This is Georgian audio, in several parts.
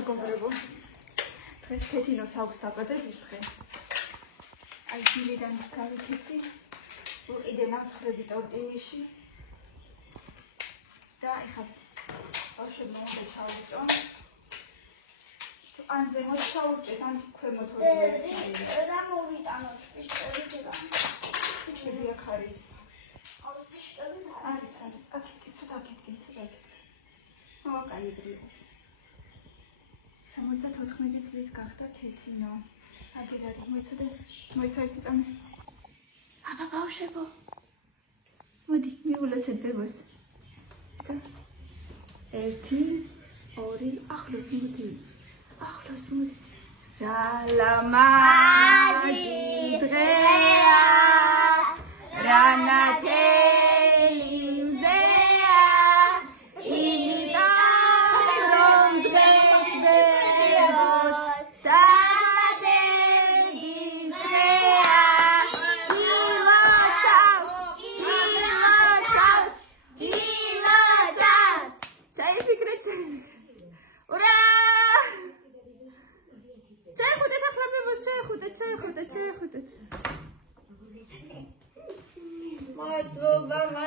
მეგობრებო. დღეს ქეთინოს აქვს დაბადების დღე. აი დილიდან გავიქეცი. ვიყიდე ნაცხრები ტორტინიში. და ეხლა ბავშვებმა უნდა ჩავუჭო. ან ზემოთ ჩავუჭეთ, ან ქვემოთ ვიდე. რა მოვიტანოთ პიშტები და. პიშტები აქ არის. პიშტები არის. აკეთე, ცოტა აკეთე. კაიგრიოს. 74 წლის გახდა ქეთინო. აგედარი მოიცა ერთი წამი. აბა ბავშვებო. მოდი, მიულოცეთ ბებოს. 1 2 ახლოს მოდი. რა ლამაზი დღეა. რა ნათელი მზეა.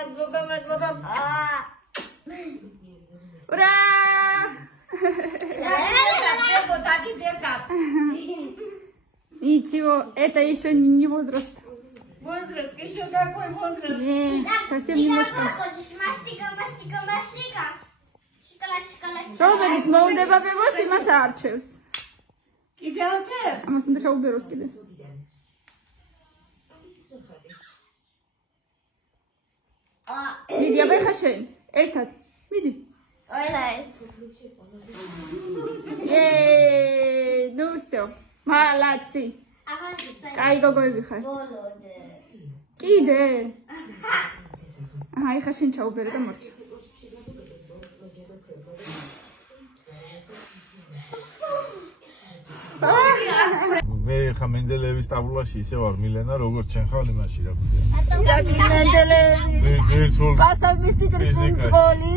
Mazloba. Ура! Ничего, это еще не возраст. Возраст? Еще какой возраст? Нет, совсем немножко. Шоуберис, მოუნდება ბებოს იმას არჩევს. კიდევ თე? ამას უნდა შაუბეროს კიდე. მიდი აბა ხა შენ ერთად მიდი ну всё молодцы კაი გოგოები ხარ კიდე აი ხა შენ ჩაუბერე და მორჩა მე ხა მენდელეევის ტაბულაში ისე ვარ მილენა როგორც ჩვენ ხარ იმაში რა ქვია მენდელეევი პასამისტრის კონტროლი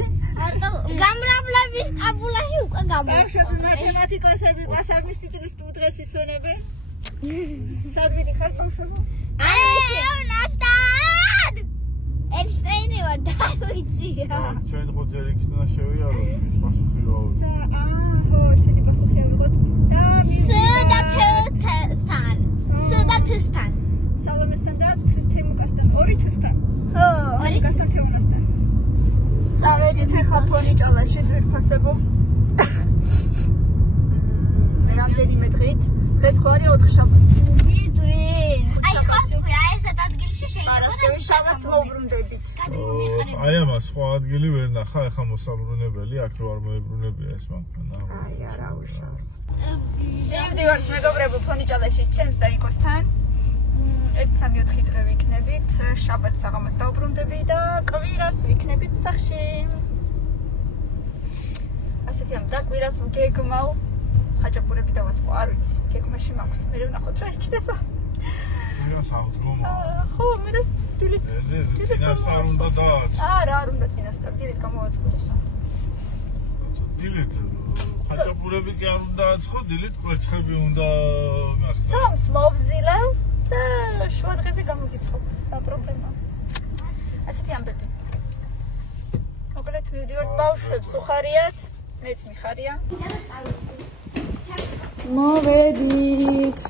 გამრავლების ტაბულაში უკვე გამო ბავშვები მათემატიკოსები პასამისტრის დღეს ისვენებენ სადმიდი ხარ ბავშვებო ნასტან ენშტაინი ვარ დავიცია ჩვენ ხო ძერი ქინა შევიაროთ პასუხი რა ხო შენი პასუხი ავიღოთ Sudatistan. Salomestan da Temukastan. Oritustan. Ho, Oritustan Teunastan. წავედით ახლა ფონი ჭალაში ძვირფასებო. რამდენიმე დღით. დღეს ხო არის 4 შაბათი. ვიდვი. აი ხო თქვია ესეთ ადგილში შეიძლება. პარასკევის შაბათს მოვბრუნდებით. აი ამას სხვა ადგილი ვერ ნახა, ახლა მოსაბრუნებელი, აქ რო არ მოებრუნებია ეს მანქანა. აი არა უშავს. მივდივართ მეგობრებო ფონი ჭალაში ჩემს და იკოსთან. 1-3-4 დღე ვიქნებით, შაბათს საღამოს დავბრუნდები და კვირას ვიქნებით სახში. ასეთი ამ და კვირას გეგმავ ხაჭაპურები დავაწყო, არ ვიცი, გეგმაში მაქვს. მე ვნახოთ რა იქნება. კვირას აღდგომა. ხო, მე დილით. წინასწარ უნდა დააწყო. არა, არ უნდა წინასწარ, დილით გამოვაწყოთ ესა. დილით ხაჭაპურები კი არ უნდა დააწყო, დილით კვერცხები უნდა მას. სამს მოვზილავ და შუა დღეზე გამოგიცხობ. რა პრობლემაა. ასეთი ამბები. მოკლედ მივდივართ ბავშვებს უხარიათ, მეც მიხარია. მოვედით.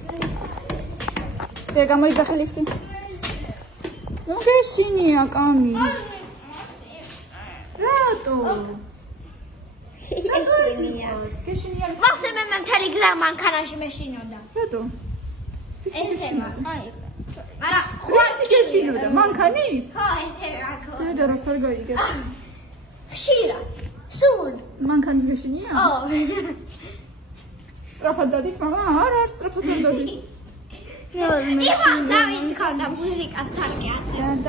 და გამოიძახე ლიფტი. ნუ გეშინია კამი. რატო? გეშინია. მოხსე მე მთელი გზა მანქანაში მეშინოდა. რატო? ესემა. აი. არა, ხوارს გეშინოდა მანქანის? ხო, ესე რა გქონდა. და რა სარგაიგე. ხშირად. სულ. მანქანის გეშინია? ო. სწრაფად დადის მამა? არა, არ სწრაფად არ დადის. იხა ზავით ქონდა მუსიკაც ცალკე აწევ.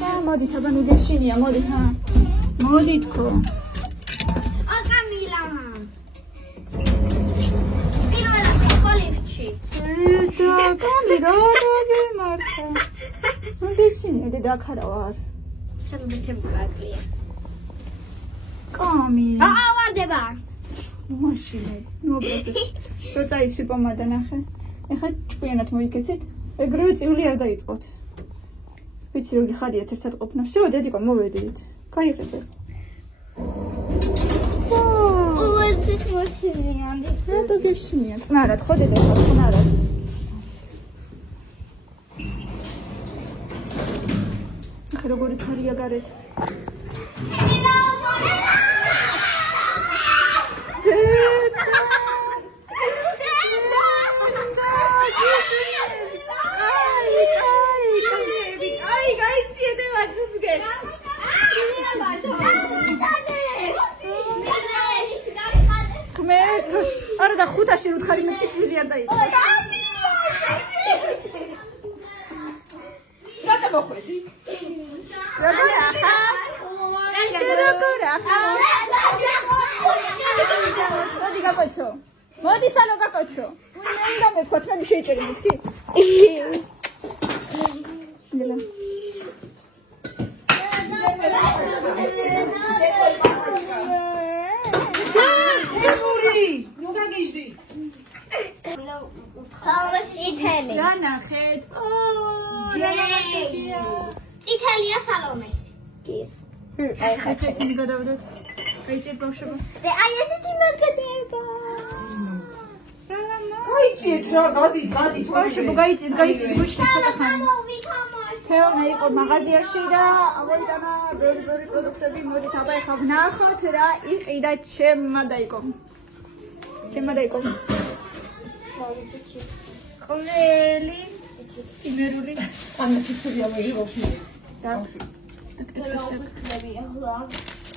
და მოდით აბა ნუ გეშინია, მოდით ჰა. მოდით ხო. აკამილა. პირველად ხო ლიფტში. და კამერა გემართა. ნუ გეშინია და დაქარა ვარ. სალმეთე მოკაკლია. კამი. ავარდება. მაშინა ნუბრაზე როცა ისვი პომადა ნახე ეხლა ჭკვიანად მოიგეცით ეგრევე წვილი არ დაიწყოთ ვიცი რომ გიხარიათ ერთად ყოფნა всё დედიკო მოვედით გაიღებე ოვერჩის მოშინია და გეშინია წნარად ხო დედა წნარად ახლა როგორი ხარია გარეთ არა და ხუთაში უთხარი მეტი წვილი არ დაიწყო. რატო მოხვედი? როგორ ახლა? მოდი გაკოცო. მოდი სანო გაკოცო. უნდა მეთქვათ რომ შეიჭერი მისკი. დილა. ხალხი განახეთ. წითელია სალომეს. კი. აი ხაჩესინი გადავდოთ. აიწეთ ბავშვებო. აი ესეთი მეკეთება. გაიწიეთ რა, გადით. ბავშვებო გაიწიეთ გუშინ ცოტა ხანი. თეონა იყო მაღაზიაში და ამოიტანა ბევრი პროდუქტები მოდით აბა ეხლა ვნახოთ რა იყიდა ჩემმა დაიკო. ყველი იმერული ანჩიცია მოიღოს.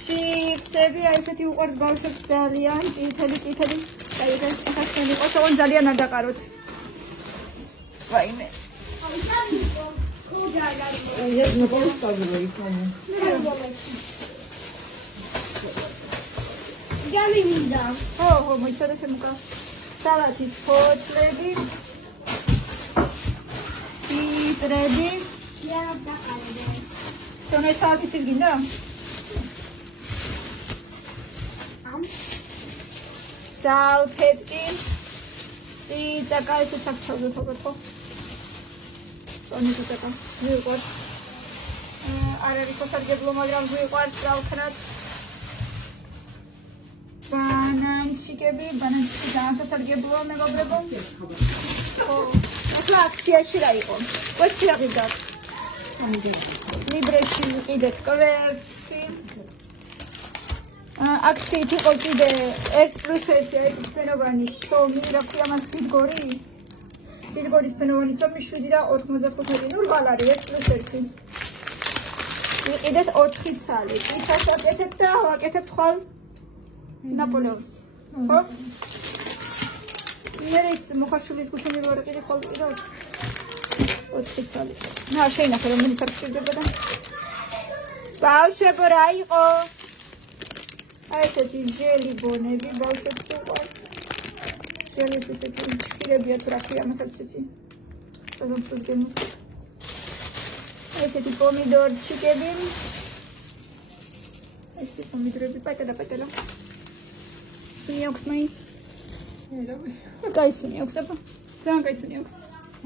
ჩიფსები აი ესეთი უყვართ ბავშვებს ძალიან წითელი აი ეს ახლა იყო თვითონ ძალიან არ დაყაროთ ვაიმე ეს მოგოსტავდა იქნა. გამიმინდა. ხო, მოიცადეთ მოკა. სალათის ფოთლები. პიტრები. თუნე სალათის გინდა? სალფეტკი. ციტაკა ესე საფჩავზე თქო ხო? ტონი ციტაკა. მიყვარს. არ არის სასარგებლო, მაგრამ მიყვარს რა ვქნათ. ბანანჩიკები ძალიან სასარგებლოა მეგობრებო. ხო, ახლა აქციაში რა იყო? ვეცი რა გიგდათ? ლიბრეში ვიყიდეთ კვერცხი. აქციით იყო კიდე 1+1 ეს ფენოვანი სომი, რა ქვია მას ფიგორი? ფიგორის ფენოვანი სომი 7.95 ლარი 1+1. ვიყიდეთ 4 ცალი. იქაც ვაკეთებთ და ვაკეთებთ ხვალ ნაპოლეონს. ხო? მეც მოხარშულის გუშინი ვარ კიდე ხვალ ვიყიდავ. 4 ცალი. შეინახე რომ მენი სარჩიდება და ბავშვებო რა იყო? აი ესეთი ჟელი ბონები ბავშვებს უყვართ. ჟელის ესეთი ხილებია თუ რა ქვია მასაც ესეთი. საზომწოს გემო. აი ესეთი პომიდორჩიკები. ესეთი პომიდორები პატარა. სუნიოქს მაინც. გაისუნი აქვს აბა. ძალიან გაისუნი აქვს.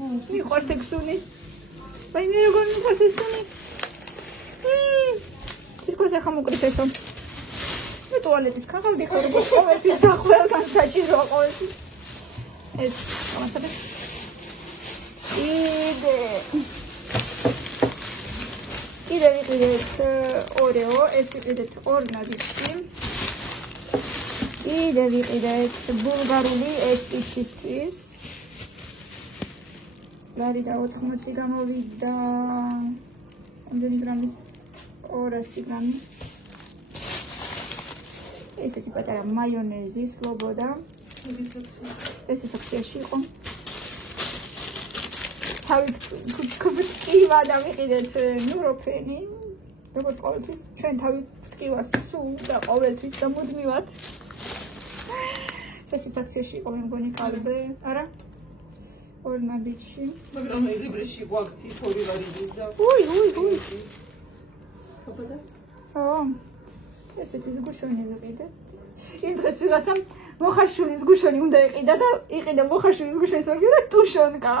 მიყვარს ექსუნი. ვაი მე როგორ მიყვარს ესუნი. თითქოს ახლა მოკრიფ ესო. მე ტუალეტის ქაღალდი ხარ როგორ ყოველთვის დახველთან საჭიროა ყოველთვის. ეს ამასაბე. კიდე ვიყიდეთ ორეო, ეს ვიყიდეთ ორნადიში. კიდე ვიყიდეთ ბულგარული ესპიცისთვის. ლარი და 80 გამოვიდა. ამდენი გრამის 200 გრამი. ესეთი პატარა მაიონეზი სლობოდა. ეს აქციაში იყო. თავით ქბტკივა და ვიყიდეთ ნუროფენი. როგორც ყოველთვის ჩვენ თავით ვტკივას სულ და ყოველთვის და მუდმივად. ესეც აქციაში იყო მე მგონი კარგე, არა? ორნაბიჩი. მაგრამ ლიბრეში იყო აქციით 2 ვარიანტი და უი. საბადა. ო. ესეც ის გუშინი ვიყიდეთ. იმ დღეს ვიღაცამ მოხარშულის გუშონი უნდა იყიდა და იყიდა მოხარშულის გუშონის ორგანო ტუშონკა.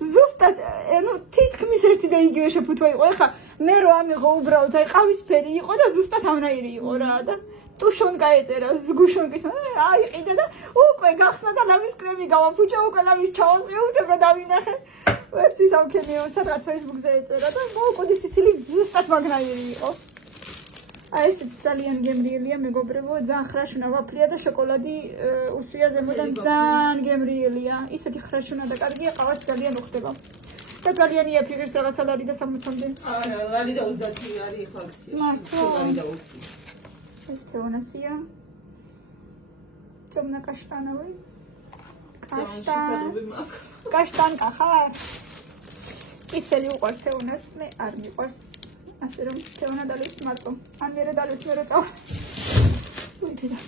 ზუსტად, ანუ თითქმის ერთი და იგივე შეფუთვა იყო. ეხლა მე რო ამიღო უბრალოდ აი ყავისფერი იყო და ზუსტად ამნაირი იყო რა და ტუშონკა ეწერა ზგუშონკის აიყიდა და უკვე გახსნა და ლამის კრემი გავაფუჭა უკვე ლამის ჩავასწრე უცებ რა დავინახე. ვერცი სამქემიო სადღაც Facebook-ზე ეწერა და მოვკვდი სიცილი ზუსტად მაგნაირი იყო. აი ესეც ძალიან გემრიელია მეგობრებო, ძალიან ხრაშუნა ვაფლია და შოკოლადი უსვია ზემოდან ძალიან გემრიელია. ისეთი ხრაშუნა და კარგია, ყავაც ძალიან უხდება. და ძალიან იაფი ღირს რაღაცა ლარი და 60-მდე. არა, ლარი და 30 არის ახლა აქცია. ლარი და 20. ეს თეონასია. Темна каштановый. Каштанка ხარ? ისელი უყვარს თეონას, მე არ მიყვარს. ასე რომ თეონა დალის მარტო. ან მე დალის მე წავა. ვიდეო.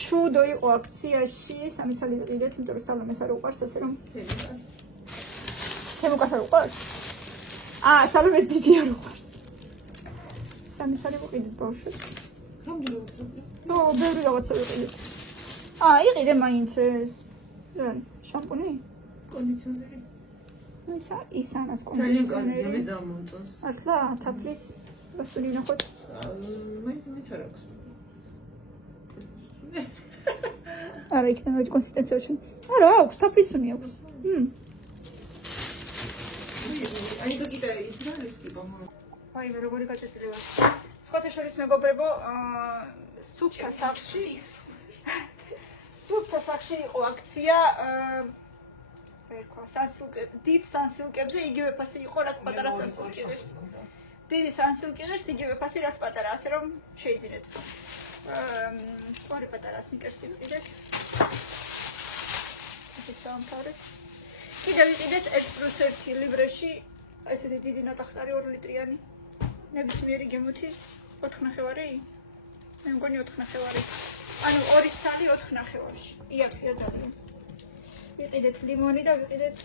ჩუდო იყო აქციაში, 3 წელი ვიყიდეთ, იმიტომ რომ სალომეს არ უყვარს, ასე რომ თემუკას არ უყვარს? სალომეს დიდი არ უყვარს. 3 წელი ვიყიდეთ ბავშვებს. რამდენი უცნობია? ნო, ბევრი რაღაცა ვიყიდეთ. იყიდე მაინც ეს. რა, შამპუნი? კონდიციონერი. ისა ისანას ძალიან კარგია, მე ძალიან მომწონს. ახლა თაფლის ბასული ნახოთ. მეც არ აქვს. არა, იქნება ეს კონსისტენცია შენ. არა, აქვს, თაფლისუნი აქვს. აი და კიდე ისრაელის კი ბამო. აი, მე როგორი გაწესრილა. სხვათა შორის მეგობრებო, სუფთა სახში იყო აქცია, დიდ სანსილკებზე იგივე ფასი იყო, რაც პატარა სანსილკი ღირს. დიდი სანსილკი ღირს იგივე ფასი, რაც პატარა, ასე რომ შეიძინეთ. ორი პატარა სნიკერსი ვიყიდეთ. ესეც სამთავრეთ. კიდე ვიყიდეთ 1+1 ლიბრეში, ესეთი დიდი ნატახტარი 2 ლიტრიანი. ნებისმიერი გემოთი 4 ნახევარი? მე მგონი 4 ნახევარი. ანუ 2 სალი 4 ნახევარში. იაფია ძალიან. ვიყიდეთ ლიმონი და ვიყიდეთ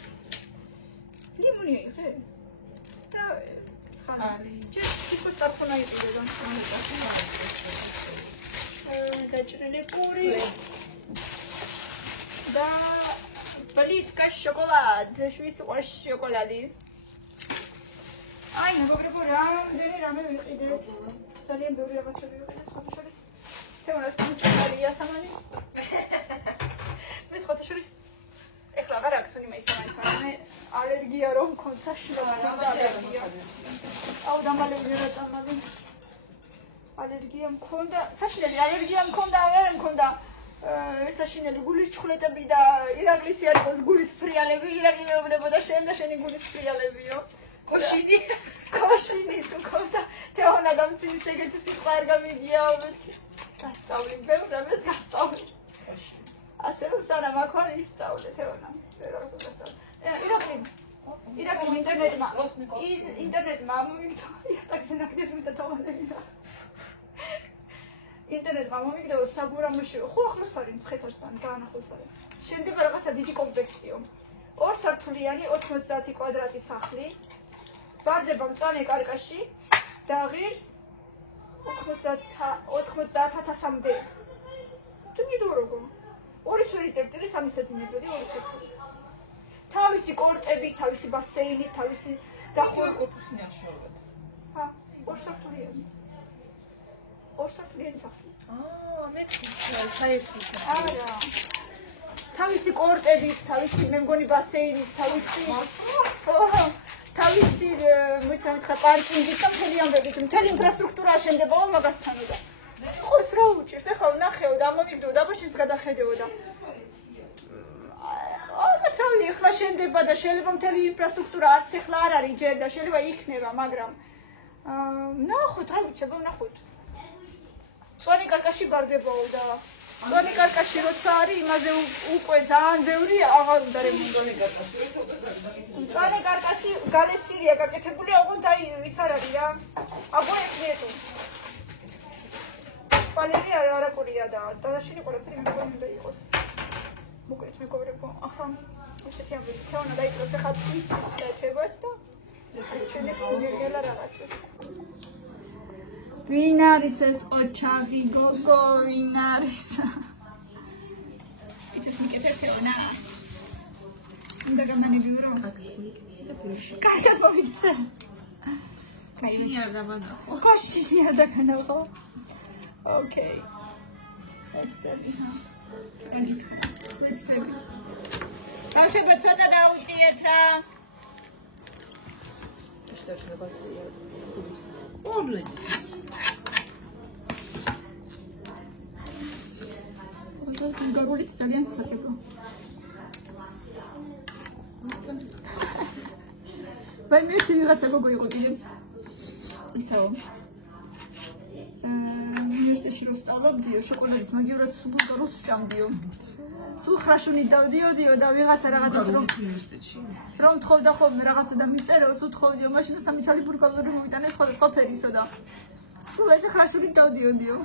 ლიმონი აიღე? და ცხალი. ჯერ წაფონა იყიდე და დაჭრილი პური და პლიტკა შოკოლად, შვიც უყვარს შოკოლადი. აი, მეგობრებო, რამე ვიყიდეთ. ძალიან ბევრი რაღაცები ვიყიდეთ, სხვათა შორის. თეონას კუჩარია სამანი. მე სხვათა შორის ეხლა აღარ აქვს უნი მაინც მე ალერგია რომ მქონს საშინელი ალერგია. დამალებული რა წამალი. ალერგია მქონდა, საშინელი ალერგია მქონდა, ვერ მქონდა. საშინელი გულის ჩხლეტები და ირაკლისი არ იყოს გულის ფრიალები, ირაკლი მეუბნებოდა შენ და შენი გულის ფრიალებიო. კოშინიც მქონდა. თეონა და მცინის ეგეთი სიტყვა არ გამიგია, მეთქი. გასწავლი, ბევრ რამეს გასწავლი. ასე რომ სანამ აქ ვარ ისწავლე თეონა. ირაკლი ინტერნეტმა მომიგდო. იატაკზე ნახდები და თოვანებია. ინტერნეტმა მომიგდო საბურამოში. ხო ახლოს არის მცხეთასთან, ძალიან ახლოს არის. შემდება რაღაცა დიდი კომპლექსიო. 2 სართულიანი 90 კვადრატი სახლი. ვარდება მწვანე კარკაში და ღირს 90,000-მდე. თუ მიდოროგო. 2 სვერი წერტილი, 3 საძინებელი, 2 სართული. თავისი კორტები, თავისი ბასეინი, თავისი დახურკუთუსი ნაშრობად. 2 სართულიანი. 2 სართულიანი სახლი. მე საერთოდ. არა. თავისი კორტებით, თავისი მე მგონი ბასეინის, თავისი მოიცავთ პარკინგით და მთელი ამბებით, მთელი ინფრასტრუქტურა აშენდებაო მაგასთანო და ხოს რა უჭირს, ეხლა ვნახეო და მომიგდო და აბაშენს გადახედეო და ალბათ რავი, ეხლა შენდება და შეიძლება მთელი ინფრასტრუქტურა არც ეხლა არ არის ჯერ და შეიძლება იქნება, მაგრამ ნახოთ, რა ვიცი, ვნახოთ. მწვანე კარკაში ბარდებაო და მწვანე კარკაში როცა არის, იმაზე უკვე ძალიან ბევრი აღარ უნდა რემონტი კარკაში. მწვანე კარკაში გალესილია გაკეთებული, ოღონდ აი ის არ არის რა. აბა ეკლიეტო. სპალერი არაკურია და დადაშენი ყველაფერი მეგონი უნდა იყოს. მოკლედ მეგობრებო, ახლა ესეთი ამბები თეონა დაიწყოს ახლა თვიცის კეთებას და ჩვენი გელა რაღაცას. ვინ არის ეს ოჩაღი გოგო, ვინ არის? გოგონა. უნდა გამანებიურო. კარგად მოვიქცე. შინი არ დამანახო. ხო, შინი არ დაგანახო. Okay. Let's start it. Let's start it. ბავშვებო, ცოტა დაუწიეთ რა. შტაშნებასია. ორლედი. გაგულით ძალიან სასაკებო. ვაი მე ვიღაცა გოგო იყო კიდე. ისაო. უნივერსიტეტში რო სწავლობდიო, შოკოლადის მაგივრად სულგოროს ვჭამდიო. სულ ხრაშუნით დავდიოდიო და ვიღაცა რაღაცას რომ უნივერსიტეტში. რომ თხოვდა ხოლმე რაღაცა და მიწეროს, უთხოვდიო, მაშინ სამიცალი ბურგალორი მომიტანეს სხვადასხვა ფერისო და სულ ესე ხრაშუნით დავდიოდიო.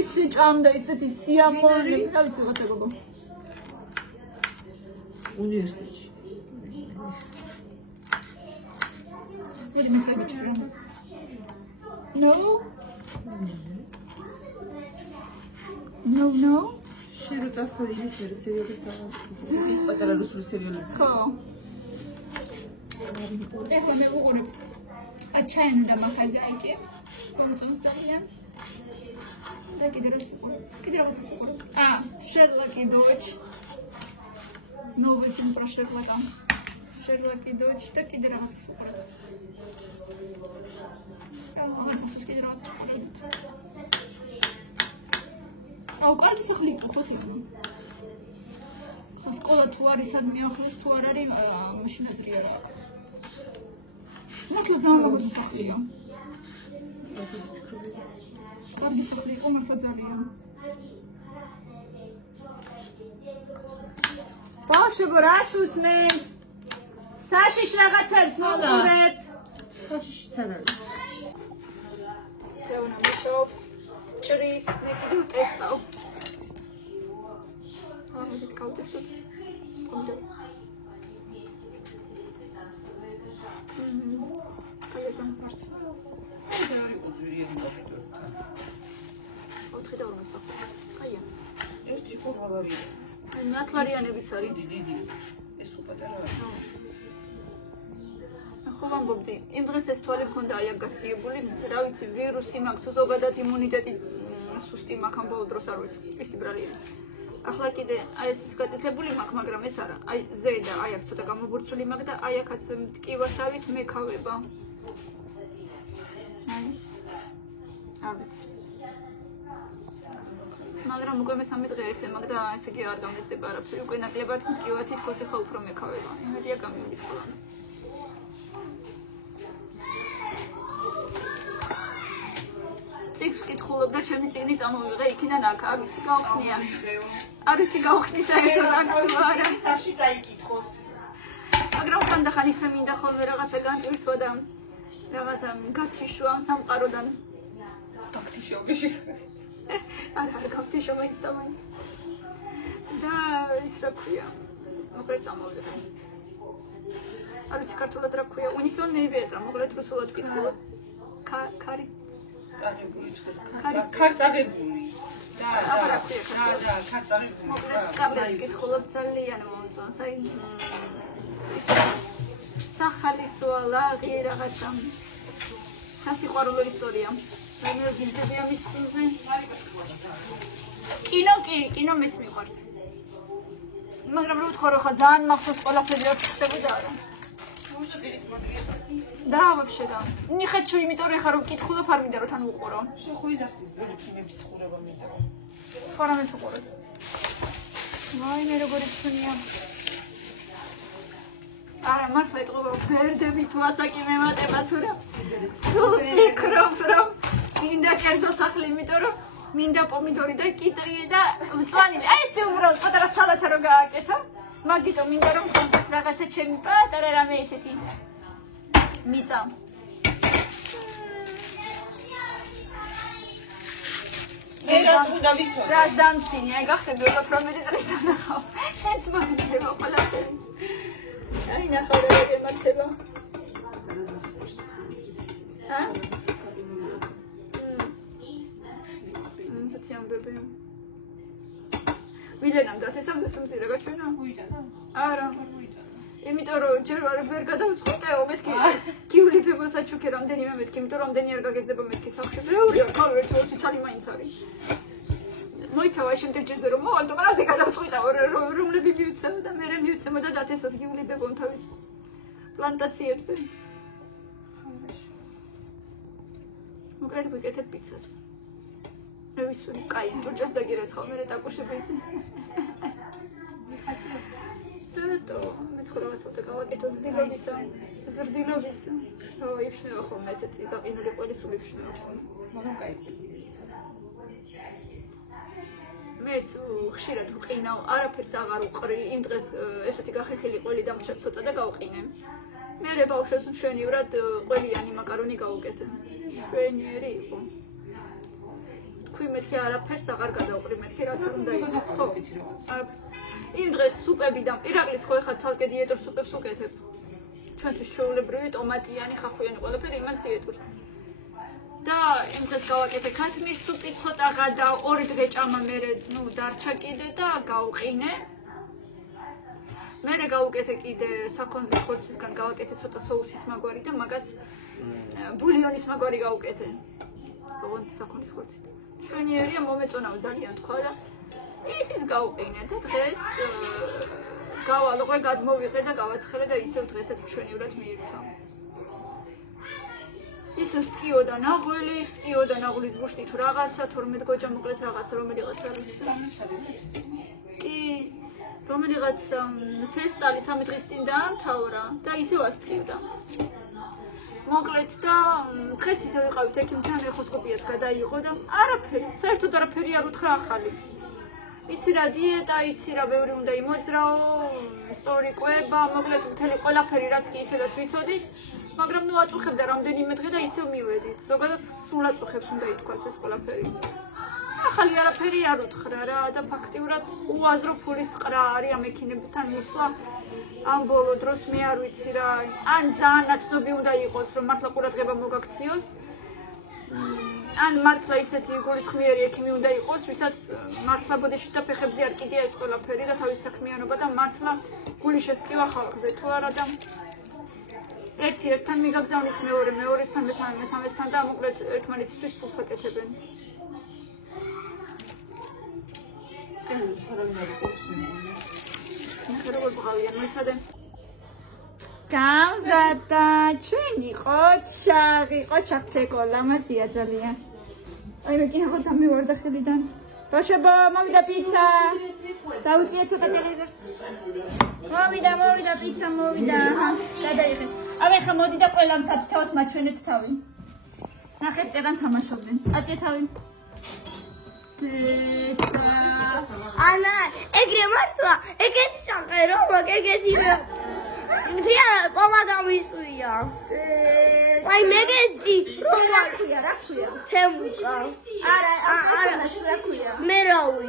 ისე ჭამდა, ისეთი სიამოვნე, რა ვიცი რაღაცა გოგო. უნივერსიტეტში. მოდი მე საგიჭირო ამას. No. No. შენ რო წავხვედი ის მე სერიალებს აღარ ის პატარა რუსული სერიალები. ხო. ეხლა მე ვუყურებ აჩაინა და მახაზაიკი. კონცონსალიან. და კიდე რა ვუყურებ? კიდე რაღაცას ვუყურებ. შერლოკი დოჩ. ნოვი ფილმ პრო შერლოკა. შერლოკი დოჩ და კიდე რაღაცას ვუყურებ. კიდე რაღაცას ვუყურებ. აუ, კარგი სახლი იყო ხო თვითონ? სკოლა თუ არის სადმე ახლოს თუ არ არის, მაშინ აზრი არა. მართლა ძალიან ლამაზი სახლია. კარგი სახლი იყო მართლა ძალიან. ბავშვებო, რას უსმენ? საშიში რაღაცებს მოვუყურეთ. საშიში სად არის? თეონა მუშაობს. ჭრის, მე კიდე ვტესტავ. მოდით გავტესტოთ. კაი ზამბარს. და არის უძვირიანი კომპიუტერთან. 4.40 სახე. კაია. ერთი ფორმალარია. აი ნათლარიანებიც არის. დიდი. ეს უპატარა. ხო ვამბობდი, იმ დღეს ეს თვალი მქონდა აი აქ გასიებული, რა ვიცი, ვირუსი მაქვს, ზოგადად იმუნიტეტი სუსტი მაქვს ამ ბოლო დროს არ ვიცი, ისი ბრალია. ახლა კიდე აი ესეც გაწითლებული მაქვს, მაგრამ ეს არა. აი ზედა, აი აქ ცოტა გამობურცული მაქვს და აი აქაც მტკივასავით მეკავება. აი. არ ვიცი. მაგრამ უკვე მესამე დღე ესე მაქვს და ესე კი არ გამესდება არაფერი, უკვე ნაკლებად მტკივა თითქოს ახლა უფრო მეკავება. იმედია გამიმდის ყველამ. წიგნს ვკითხულობ და ჩემი წიგნი წამოვიღე იქიდან აქ, არ ვიცი გავხსნია. არ ვიცი გავხსნი საერთოდ აქ თუ არა. სახში წაიკითხოს. მაგრამ ხანდახან ისე მინდა ხოლმე რაღაცა განტვირთვა და რაღაცა გათიშვა სამყაროდან. ტაქტიშობაში. არ გავთიშვა ის დამაინც. და ის რა ქვია? მოკლედ წამოვიღე. არ ვიცი ქართულად რა ქვია? უნისონერი პეტრა, მოკლედ რუსულად ვკითხულობ. კარი ქარწაღებული. და ქარწაღებული. მოკლედ სკაბლებს ვკითხულობ ძალიან მომწონს, აი ის სახალისოალა ღი რაღაცა სასიყვარულო ისტორია. მე ვიგები ამის სულზე. კინო მეც მიყვარს. მაგრამ რო ვთქვა რომ ხა ძალიან მახსოვს ყველაფერი რაც ხდებოდა არა. და ვაფშე და. ნიხეთში იმიტომ რომ ხა რო ვკითხულობ არ მინდა რომ თან უყურო. შეხუი ზართის ძველი ფილმების ხურება მინდა. სხვა რამეს უყურებ. ვაი მე როგორი ხსნია. არა მართლა ეტყობა ბერდები თუ ასაკი მემატება თუ რა. სულ ფიქრობ რომ მინდა კერძო სახლი იმიტომ რომ მინდა პომიდორი და კიტრი და მწვანილი. აი ესე უბრალოდ პატარა სალათა რო გააკეთო. მაგიტო მინდა რომ კონდეს რაღაცა ჩემი პატარა რამე ესეთი მიწა. მე რა უნდა ვიცოდე? რა დამცინი, აი გახდები 18 წლის ანახავ. შენც მაგდება ყველაფერი. აი ნახავ რა გემართება. ვიდენამ დათესავ და სუმსირა გაჩვენა? არა. იმიტომ რომ ჯერ ვერ გადავწყვეტეო მეთქი გივლიფებო საჩუქე რამდენიმე მეთქი, იმიტომ რომ რამდენი არ გაგეზდება მეთქი სახში. ბევრია, ქალ 1-20 წელი მაინც არის. მოიცავა შემდეგ ჯერზე რომ მოვალდო, მაგრამ მე გადავწყვეტაო რომლები მივიცემო და მე მივიცემო და დათესოს გივლიფებო თავის პლანტაციებზე. მოკლედ ვიკეთებ პიცას. მე ვისურვი, კაი, ჭურჭელს დაგირეცხავ, მე დაკუშებეიცი. Toto, მე ხო რაღაცა გავაკეთო ზრდილობისა. ო, იფშნევა ხოლმე ესეთი გაყინული ყველისული იფშნევა ხოლმე. მაგრამ კაი. მეც ხშირად ვყინავ, არაფერს აღარ უყრი, იმ დღეს ესეთი გახეხილი ყველი დამჭა ცოტა და გავყინე. მე ბავშვებს მშვენივრად ყველიანი მაკარონი გავუკეთე. მშვენიერი იყო. თქვი მეთქი არაფერს აღარ გადავყრი, მეთქი რაც არ უნდა იყოს, ხო? იმ დღეს სუპები და ირაკლის ხო ეხა ცალკე დიეტურ სუპებს უკეთებ. ჩვენთვის შეულებრივი ტომატიანი, ხახვიანი ყველაფერი იმას დიეტურს. და იმ დღეს გავაკეთე ქათმის სუპი ცოტაღა და 2 დღე ჭამა მერე, დარჩა კიდე და გავყინე. მერე გავუკეთე კიდე საქონლის ხორცისგან გავაკეთე ცოტა соуსის მაგვარი და მაგას ბულიონის მაგვარი გავუკეთე. ოღონდ საქონლის ხორცით. მშვენიერია, მომეწონაო ძალიან თქვა და ისიც გავყინე და დღეს გავალღვე, გადმოვიღე და გავაცხელე და ისევ დღესაც მშვენივრად მიირთვა. ისევ სტკიოდა ნაღველი, სტკიოდა ნაღლის ბუშტი თუ რაღაცა, 12 გოჯა მოკლედ რაღაცა, რომელიღაც არ ვიცი. კი, რომელიღაც ფესტალი 3 დღის წინ დაამთავრა და ისევ ასტკივდა. მოკლედ და დღეს ისე ვიყავით ექიმთან, ეხოსკოპიაც გადაიღო და არაფერი, საერთოდ არაფერი არ უთხრა ახალი. იცი რა დიეტა, იცი რა ბევრი უნდა იმოძრაო, სწორი კვება, მოკლედ მთელი ყველაფერი რაც კი ისედაც ვიცოდით, მაგრამ აწუხებდა რამდენიმე დღე და ისევ მივედით. ზოგადად სულ აწუხებს უნდა ითქვას ეს ყველაფერი. ახალი არაფერი არ უთხრა რა და ფაქტიურად უაზრო ფულის ყრა არის ამ ექიმებთან მისვლა. ამ ბოლო დროს მე არ ვიცი რა, ან ძალიან ნაცნობი უნდა იყოს, რომ მართლა ყურადღება მოგაქციოს. ან მართლა ისეთი გულისხმიერი ექიმი უნდა იყოს, ვისაც მართლა ბოდიში და ფეხებზე არ კიდია ეს ყველაფერი და თავის საქმიანობა და მართლა გული შესწივა ხალხზე თუ არა და ერთი ერთთან მიგაგზავნის მეორესთან მესამესთან და მოკლედ ერთმანეთისთვის ფულს აკეთებენ. როგორ ბღავიან მოიცადე? გამზადა ჩვენი ყოჩაღთეკო ლამაზია ძალიან. აი მე კიდევ დამევარდა ხელიდან. ბაშებო, მოვიდა პიცა. დაუწიე ცოტა ტელევიზორს. მოვიდა პიცა, მოვიდა. გადაიღე. აბა ხა მოდი და ყველამ სათითაოდ მაჩვენეთ თავი. ნახეთ წერან თამაშობდნენ. აწიე თავი. ანა, ეგრე მართლა, ეგეთი სამყარო, ეგეთი მზია ყოლა გამისვია. აი მეგეთი რა ქვია? თემუკა. არა, რა ქვია? მე რავი.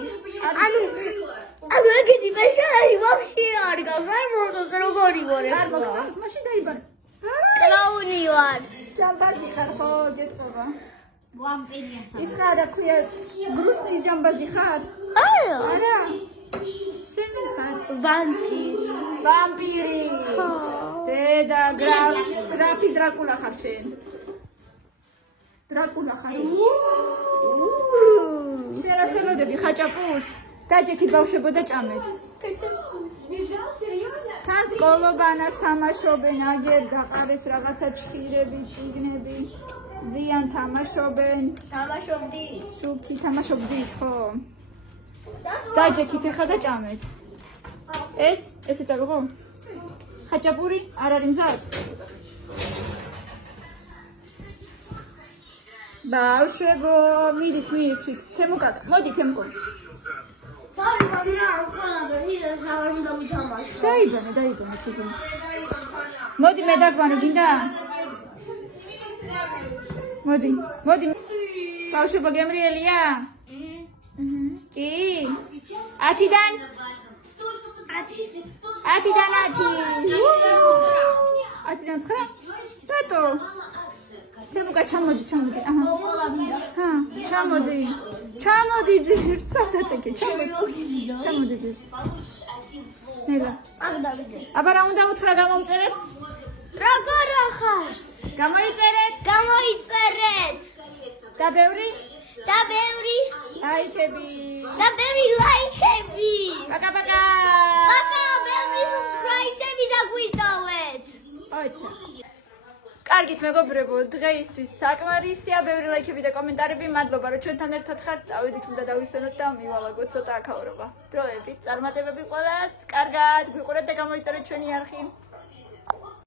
ანუ ეგეთი მეშინი ვაფშე არ გავს, არ მომწონს როგორი ვარ არ მოგწონს, მაშინ დაიბარე. კლაუნი ვარ. ჯამბაზი ხარ ხო, გეტყობა? ვამპირია სამ. ის ხარ რა ქვია? გრუსტი ჯამბაზი ხარ? არა. შენ ხარ ვამპირი. დედა გრაფი დრაკულა ხარ შენ. დრაკულა ხარ. შენ ასელოდები ხაჭაპურს? დაჯექით ბავშვებო და ჭამეთ. თან სკოლობანას თამაშობენ, აგერ დაყარეს რაღაცა ჩხირები, წიგნები. ზიან თამაშობენ. თამაშობდი. შუქი თამაშობდით, ხო? დაჯექით ახლა და ჭამეთ. ესე წავიღო? ხაჭაპური არ არის მზად? ბავშვებო, მიდით. თემუკა, მოდი თემუკა. დაიბანე თვითონ. მოდი მე დაგვანო გინდა? მოდი. ბავშვებო გემრიელია? კი. 10-დან? 10-დან 9? რატო? თემუკა ჩამოდი. აჰა. ჩამოდი. ჩამოდი ძირს, სადაც კი ჩამოდი. ჩამოდი ძირს. ნელა. აბა რა უნდა უთხრა გამომწერებს? როგორ ახარს? გამოიწერეთ გამოიწერეთ და ბევრი და ბევრი ლაიქები. და ბევრი ლაიქები. პაკა. პაკა, ბევრი subscribe-ები დაგვიტოვეთ. აიცა. კარგით მეგობრებო, დღეისთვის საკმარისია, ბევრი ლაიქები და კომენტარები. მადლობა რომ ჩვენთან ერთად ხართ. წავედით უნდა დავისვენოთ და მივალაგოთ ცოტა აქაურობა. დროებით წარმატებები ყველას. კარგად, გვიყურეთ და გამოიწერეთ ჩვენი არხი.